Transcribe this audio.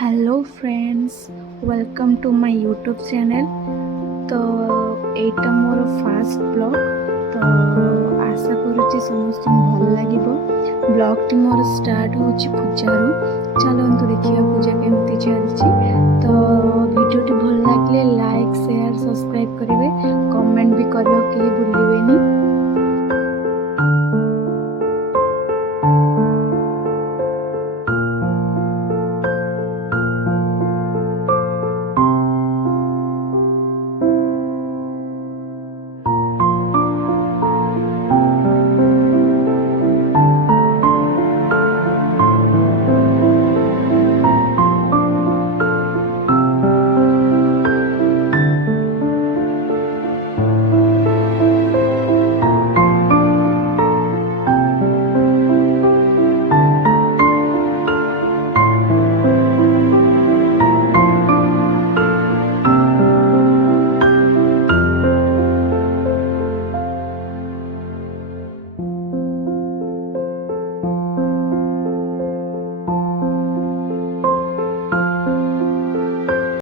Hello friends, welcome to my YouTube channel. तो एटा मोर fast blog. तो आशा करुच्ची समस्त भल लगे। ब्लॉग टी मोर स्टार्ट हो पूजारू। चलतु देखिए पूजा केमती चलती। तो वीडियो भल लगे लाइक शेयर सब्सक्राइब करेंगे, कमेंट भी करने के भूलें।